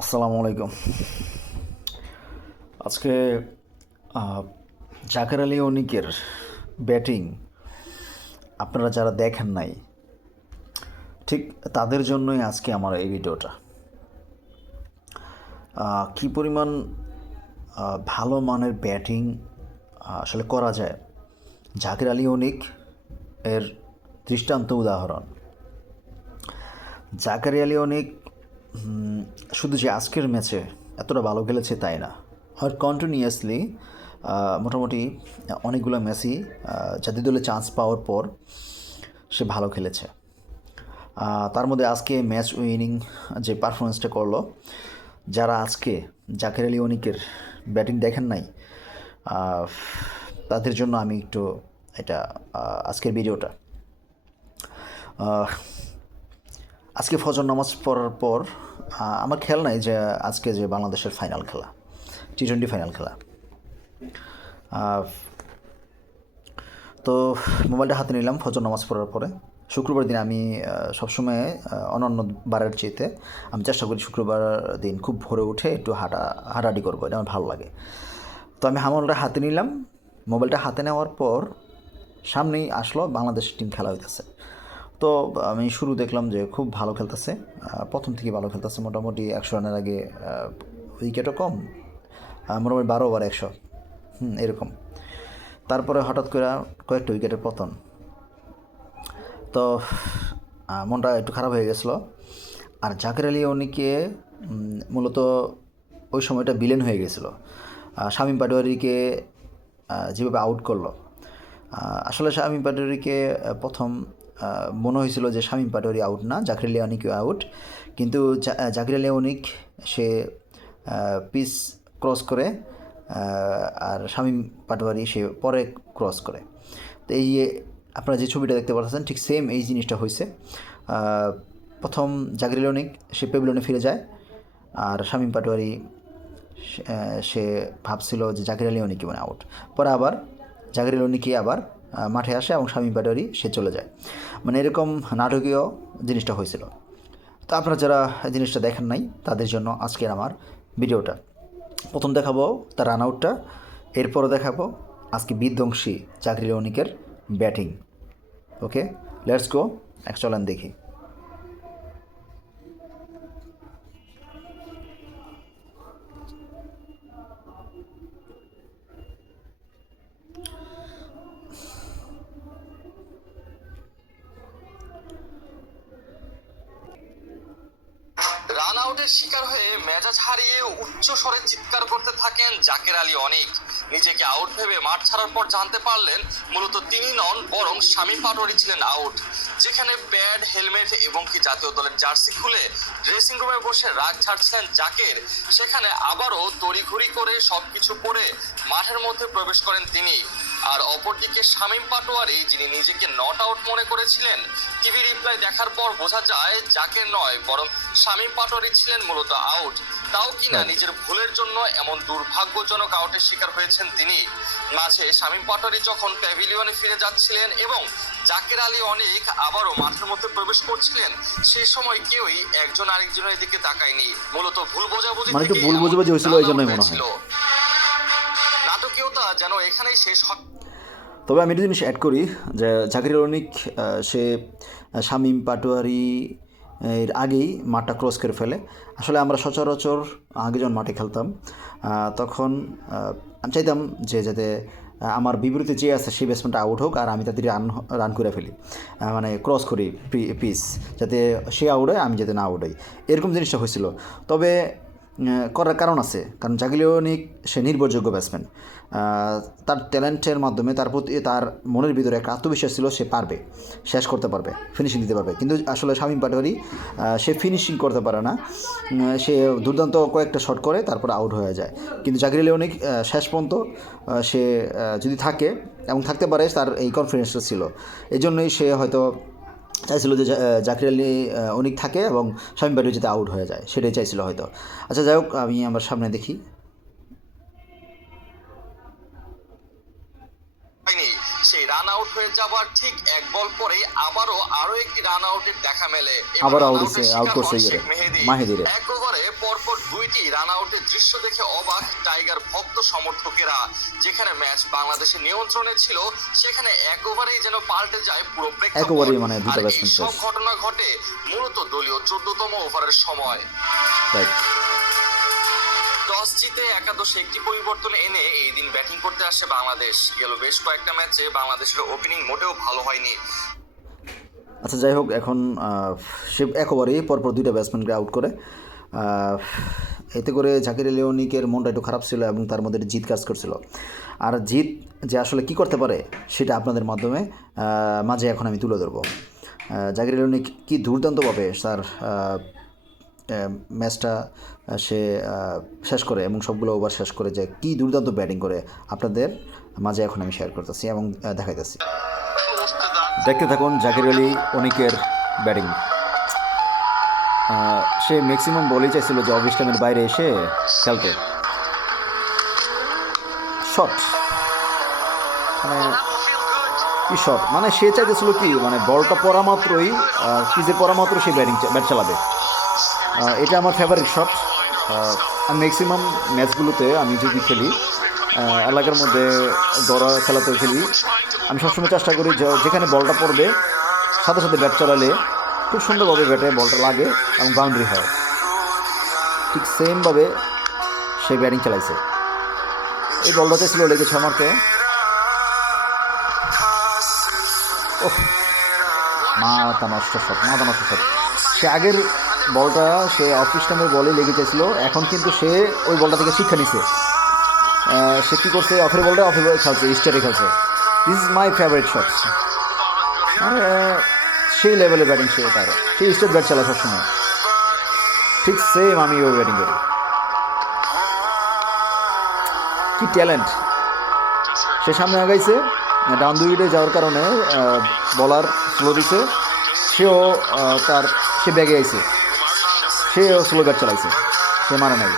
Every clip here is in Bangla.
আসসালামু আলাইকুম। আজকে জাকের আলী অনিকের ব্যাটিং আপনারা যারা দেখেন নাই, ঠিক তাদের জন্যই আজকে আমার এই ভিডিওটা। কি পরিমাণ ভালো মানের ব্যাটিং আসলে করা যায়, জাকের আলী অনিক এর দৃষ্টান্ত উদাহরণ। জাকের আলী অনিক শুধু যে আজকের ম্যাচে এতটা ভালো খেলেছে তাই না, আর কন্টিনিউয়াসলি মোটামুটি অনেকগুলো ম্যাচই জাতীয় দলে চান্স পাওয়ার পর সে ভালো খেলেছে। তার মধ্যে আজকে ম্যাচ উইনিং যে পারফরমেন্সটা করলো, যারা আজকে জাকের আলী অনিকের ব্যাটিং দেখেন নাই তাদের জন্য আমি একটু এটা আজকের ভিডিওটা। আজকে ফজর নামাজ পড়ার পর আমার খেয়াল নাই যে আজকে যে বাংলাদেশের ফাইনাল খেলা, টি-20 ফাইনাল খেলা, তো মোবাইলটা হাতে নিলাম ফজর নামাজ পড়ার পরে। শুক্রবার দিন আমি সবসময় অন্যান্য বারের চেয়েতে আমি চেষ্টা করি শুক্রবার দিন খুব ভোরে উঠে একটু হাঁটাহাঁটি করবো, এটা আমার ভালো লাগে। তো আমি মোবাইলটা হাতে নিলাম। মোবাইলটা হাতে নেওয়ার পর সামনেই আসলো বাংলাদেশ টিম খেলা হইতেছে। তো আমি শুরু দেখলাম যে খুব ভালো খেলতেছে, প্রথম থেকে ভালো খেলতেছে, মোটামুটি 100 রানের আগে উইকেটও কম, মোটামুটি 12 ওভার 100 এরকম। তারপরে হঠাৎ করে কয়েকটা উইকেটের পতন, তো মনটা একটু খারাপ হয়ে গেছিলো। আর জাকের আলী অনিকে মূলত ওই সময়টা বিলেন হয়ে গেছিলো। শামীম পাটোয়ারিকে যেভাবে আউট করলো, আসলে শামীম পাটোয়ারিকে প্রথম মনে হয়েছিল যে শামীম পাটোয়ারি আউট না, জাকের আলী অনিক আউট, কিন্তু জাকের আলী অনিক সে পিচ ক্রস করে আর শামীম পাটোয়ারি সে পরে ক্রস করে। তো এই যে আপনারা যে ছবিটা দেখতে পাচ্ছেন ঠিক সেম এই জিনিসটা হয়েছে। প্রথম জাকের আলী অনিক সে পেভিলিয়নে ফিরে যায়, আর শামীম পাটোয়ারি সে ভাবছিল যে জাকের আলী অনিকই মানে আউট। পরে আবার জাকের আলী অনিকই আবার মাঠে আসে এবং শামীম পাটোয়ারি সে চলে যায়, মানে এরকম নাটকীয় জিনিসটা হয়েছিল। তো আপনারা যারা জিনিসটা দেখেন নাই তাদের জন্য আজকের আমার ভিডিওটা। প্রথম দেখাবো তার রান আউটটা, এরপরও দেখাবো আজকে বিধ্বংসী জাকের আলী অনিকের ব্যাটিং। ওকে, লেটস গো, চলেন দেখি। রান আউটের শিকার হয়ে মেজাজ হারিয়ে উচ্চ স্বরে চিৎকার করতে থাকেন জাকের আলী অনিক। নিজেকে আউট ভেবে মাঠ ছাড়ার পর জানতে পারলেন মূলত তিনি নন বরং শামীম পাটোয়ারি ছিলেন আউট। যেখানে প্যাড, হেলমেট এবং কি জাতীয় দলের জার্সি খুলে ড্রেসিং রুমে বসে রাগ ছাড়ছিলেন জাকের, সেখানে আবারও তড়িঘড়ি করে সবকিছু পরে মাঠের মধ্যে প্রবেশ করেন তিনি। আর অপরদিকে শামীম পাটোয়ারি, যিনি নিজেকে নট আউট মনে করেছিলেন, টিভি রিপ্লাই দেখার পর বোঝা যায় জাকের নয় বরং শামীম পাটোয়ারি ছিলেন মূলত আউট। তাও কিনা নিজের ভুলের জন্য এমন দুর্ভাগ্যজনক আউটের শিকার হয়েছেন তিনি। মাঝে শামীম পাটোয়ারি যখন প্যাভিলিয়নে ফিরে যাচ্ছিলেন এবং জাকের আলী অনিক আবারও মাঠের মধ্যে প্রবেশ করছিলেন, সেই সময় কেউই একজন আরেকজনের দিকে তাকায়নি। মূলত ভুল বোঝাবুঝি মানে একটু থেকে ভুল বোঝাবুঝি হয়েছিল, এই জন্যই মনে হয়। নাটকীয়তা যেন এখানেই শেষ হয়। তবে আমি একটা জিনিস অ্যাড করি যে জাকের আলী অনিক সে শামীম পাটোয়ারি এর আগেই মাঠটা ক্রস করে ফেলে। আসলে আমরা সচরাচর আগে যখন মাঠে খেলতাম তখন আমি চাইতাম যে যাতে আমার বিপরীতে যে আছে সেই ব্যাটসম্যানটা আউট হোক আর আমি তাদের রান করে ফেলি, মানে ক্রস করি পিচ, যাতে সে আউট হয় আমি যাতে না আউট হই, এরকম জিনিসটা হয়েছিল। তবে করার কারণ আছে, কারণ জাকের আলী অনিক সে নির্ভরযোগ্য ব্যাটসম্যান। তার ট্যালেন্টের মাধ্যমে তার প্রতি তার মনের ভিতরে একটা আত্মবিশ্বাস ছিল, সে পারবে, শেষ করতে পারবে, ফিনিশিং দিতে পারবে। কিন্তু আসলে শামীম পাটোয়ারি সে ফিনিশিং করতে পারে না, সে দুর্দান্ত কয়েকটা শট করে তারপর আউট হয়ে যায়। কিন্তু জাকের আলী অনিক শেষ পর্যন্ত সে যদি থাকে এবং থাকতে পারে, তার এই কনফিডেন্সটা ছিল, এই জন্যই সে হয়তো চাইছিল যে জাকের আলী অনিক থাকে এবং শামীম পাটোয়ারি যাতে আউট হয়ে যায়, সেটাই চাইছিল হয়তো। আচ্ছা, যাই হোক, আমি আমার সামনে দেখি। সেই রান আউট হয়ে যাবার ঠিক এক বল পরে আরো একটি রান আউটের দেখা মেলে। আবার আউট করছে মেহেদী মাহিদিরে। এক ওভারে পরপর 2 ঠিকই রান আউটের দৃশ্য দেখে অবাক টাইগার ভক্ত সমর্থকেরা। যেখানে ম্যাচ বাংলাদেশের নিয়ন্ত্রণে ছিল সেখানে এক ওভারেই যেন পাল্টে যায় পুরো প্রেক্ষাপট। মানে দুটো আর এই ব্যাটসম্যান সব ঘটনা ঘটে মূলত দলীয় 14তম ওভারের সময়। রাইট। টস জিতে একাদশে একটি পরিবর্তন এনে এই দিন ব্যাটিং করতে আসে বাংলাদেশ। গেল বেশ কয়েকটা ম্যাচে বাংলাদেশের ওপেনিং মোটেও ভালো হয়নি। আচ্ছা, যাই হোক, এখন সে এক ওভারেই পরপর দুইটা ব্যাটসম্যানকে আউট করে। এতে করে জাকির আলী অনিকের মনটা একটু খারাপ ছিল এবং তার মধ্যে জিত কাজ করছিল। আর জিত যে আসলে কী করতে পারে সেটা আপনাদের মাধ্যমে মাঝে এখন আমি তুলে ধরবো। জাকির আলী অনিক কী দুর্দান্তভাবে তার ম্যাচটা সে শেষ করে এবং সবগুলো ওভার শেষ করে যে কী দুর্দান্ত ব্যাটিং করে আপনাদের মাঝে এখন আমি শেয়ার করতেছি এবং দেখাইতেছি। দেখতে থাকুন জাকির আলী অনিকের ব্যাটিং। সে ম্যাক্সিমাম বলই চাইছিল যে অফ স্টাম্পের বাইরে এসে খেলতে। শট, মানে কি শট, মানে সে চাইতেছিল কি, মানে বলটা পড়া মাত্রই ক্রিজে পড়া মাত্র সে ব্যাট চালাবে। এটা আমার ফেভারিট শট। আমি ম্যাক্সিমাম ম্যাচগুলোতে আমি যদি খেলি, এলাকার মধ্যে দৌড়া খেলাতেও খেলি, আমি সবসময় চেষ্টা করি যেখানে বলটা পড়বে সাথে সাথে ব্যাট চালালে খুব সুন্দরভাবে ব্যাটে বলটা লাগে এবং বাউন্ডারি হয়। ঠিক সেমভাবে সে ব্যাটিং চালাইছে। এই বলটাতে ছিল লেগে 6 মারতে। ওহ, মাথা নষ্ট শট। সে আগের বলটা সে অফ স্টাম্পের বলে লেগে চাইছিল, এখন কিন্তু সে ওই বলটা থেকে শিক্ষা নিছে। সে কী করছে, অফের বলটা অফে খেলছে, স্টারে খেলছে। This is my favourite shots. মানে সেই লেভেলে ব্যাটিং সে, তার সেই স্টেট ব্যাট চালায় সবসময়। ঠিক সেম আমি ওই ব্যাটিং করি। কি ট্যালেন্ট! সে সামনে আগাইছে, ডাউন দুই উইডে যাওয়ার কারণে বলার স্লো দিছে, সে ব্যাগে আইছে, সেও স্লো ব্যাট চালাইছে, সে মারে নাই।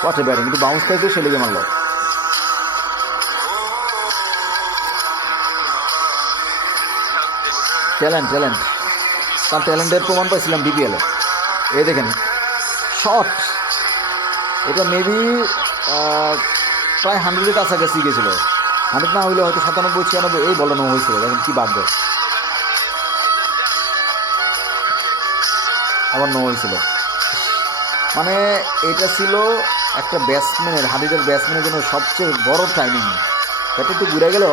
What a batting! কিন্তু বাউন্স খাইছে, সে লেগে মারল। ট্যালেন্ট। তার ট্যালেন্টের প্রমাণ পাইছিলাম বিপিএলে। এই দেখেন শট, এটা মেবি প্রায় 100-এর কাছাকাছি গেছিলো। 100 না হইলে হয়তো 97-96 এই বলটা নেওয়া হয়েছিল। দেখেন কি বাদ দেয়, আবার নেওয়া হয়েছিল। মানে এটা ছিল একটা ব্যাটসম্যানের, 100-এর ব্যাটসম্যানের জন্য সবচেয়ে বড় টাইমিং। ব্যাটে একটু ঘুরে গেল,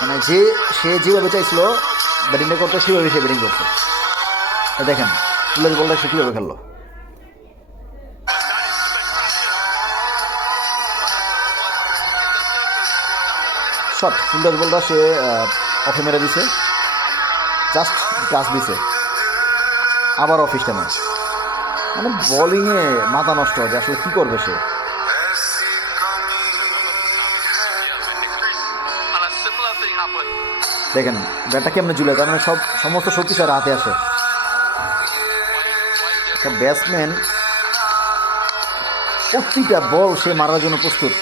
মানে সে যেভাবে চাইছিল ব্যাটিংটা করতে, সেভাবে সে ব্যাটিং করছে। দেখেন ফুলের বলটা সে কীভাবে খেললো। শট, সুন্দর বলটা সে অফে মেরে দিছে, জাস্ট টাচ দিছে, আবার অফ স্টাম্পে। মানে বোলিংয়ে মাথা নষ্ট, যে আসলে কী করবে সে। দেখেন ব্যাটটা কেমনে ঝুলে, তার মানে সমস্ত শক্তি তার হাতে আসে। একটা ব্যাটসম্যান প্রতিটা বল সে মারার জন্য প্রস্তুত।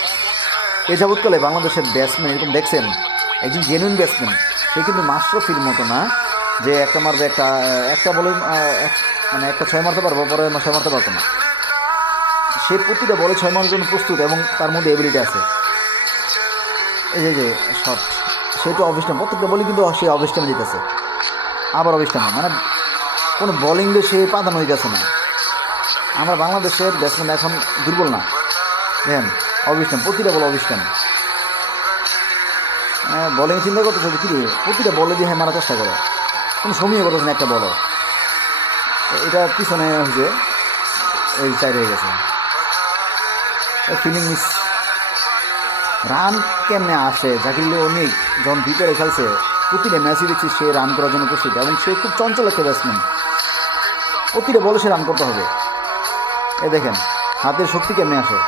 এ যাবৎকালে বাংলাদেশের ব্যাটসম্যান এরকম দেখছেন, একজন জেনুইন ব্যাটসম্যান, সে কিন্তু মাশরাফির মতো না যে একটা মারবে, একটা বলে মানে একটা 6 মারতে পারবো, পরে 6 মারতে পারতো না। সে প্রতিটা বলে 6 মারার জন্য প্রস্তুত এবং তার মধ্যে এবিলিটি আছে। এই যে শট, সেটা অফ স্টাম্প, প্রত্যেকটা বলই কিন্তু সে অফ স্টাম্পে জিতেছে, আবার অফ স্টাম্পে। মানে কোনো বোলিং দিয়ে সে প্রাধান্য দিতেছে না। আমরা বাংলাদেশের ব্যাটসম্যান এখন দুর্বল না, দেখেন অফ স্টাম্প, প্রতিটা বল অফ স্টাম্প। বোলিং চিন্তা করতেছে যে কী প্রতিটা বলে দিয়ে মারার চেষ্টা করে, কোনো সময় করতেছে না একটা বলও। এটা পিছনে হয়েছে, এই সাইড হয়ে গেছে। Feeling miss. রান কেমনে আসে জাকির আলী অনিক যখন বিপিএলে খেলছে, প্রতিটা ম্যাচই দেখছি সে রান করার জন্য প্রস্তুত এবং সে খুব চঞ্চল একটা ব্যাটসম্যান। প্রতিটা বলে সে রান করতে হবে। এই দেখেন হাতের শক্তি কেমনে আসে।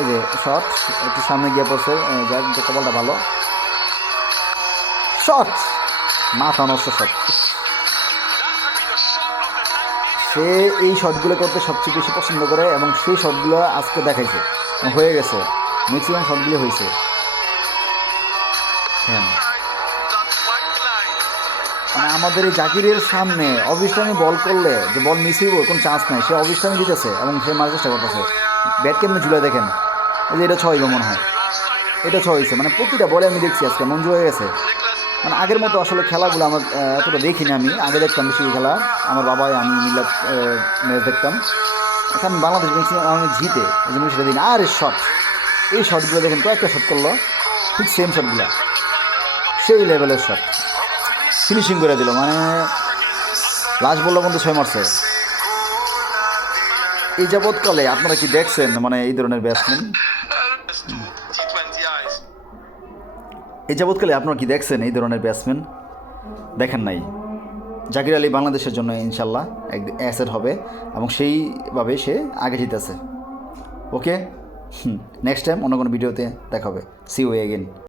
এই যে শট, একটু সামনে গিয়ে পড়ছে, যার কপালটা ভালো। শট, মাথা নষ্ট শট। সে এই শটগুলো করতে সবচেয়ে বেশি পছন্দ করে এবং সেই শটগুলো আজকে দেখাইছে, হয়ে গেছে, ম্যাক্সিমাম শটগুলো হয়েছে। হ্যাঁ, মানে আমাদের এই জাকিরের সামনে অবিশ্রামী বল করলে যে বল মিস হইব কোনো চান্স নাই, সে অবিশ্রামী দিতেছে এবং সে মারার চেষ্টা করতেছে। ব্যাট কেমনি ঝুলে দেখেন, এই যে এটা ছয় মনে হয়, এটা ছয় হয়েছে। মানে প্রতিটা বলে আমি দেখছি আজকে মঞ্জু হয়ে গেছে। মানে আগের মতো আসলে খেলাগুলো আমার এতটা দেখিনি। আমি আগে দেখতাম বেশি খেলা, আমার বাবা আমি মিলাদ ম্যাচ দেখতাম। এখন বাংলাদেশ ম্যাক্সিমাম আমি জিতে, এই জন্য সেটা দিন। আর শট, এই শটগুলো দেখেন, কয়েকটা শট করলো ঠিক সেম শটগুলো, সেই লেভেলের শট ফিনিশিং করে দিল। মানে লাস্ট বললো কিন্তু ছয় মারছে। এই যাবৎকালে আপনারা কি দেখছেন মানে এই ধরনের ব্যাটসম্যান? এই যাবৎকালে আপনারা কি দেখছেন এই ধরনের ব্যাটসম্যান? দেখেন নাই। জাকির আলী বাংলাদেশের জন্য ইনশাল্লাহ এক অ্যাসেট হবে এবং সেইভাবে সে আগে জিতেছে। ওকে, নেক্সট টাইম অন্য কোনো ভিডিওতে দেখা হবে। See you again.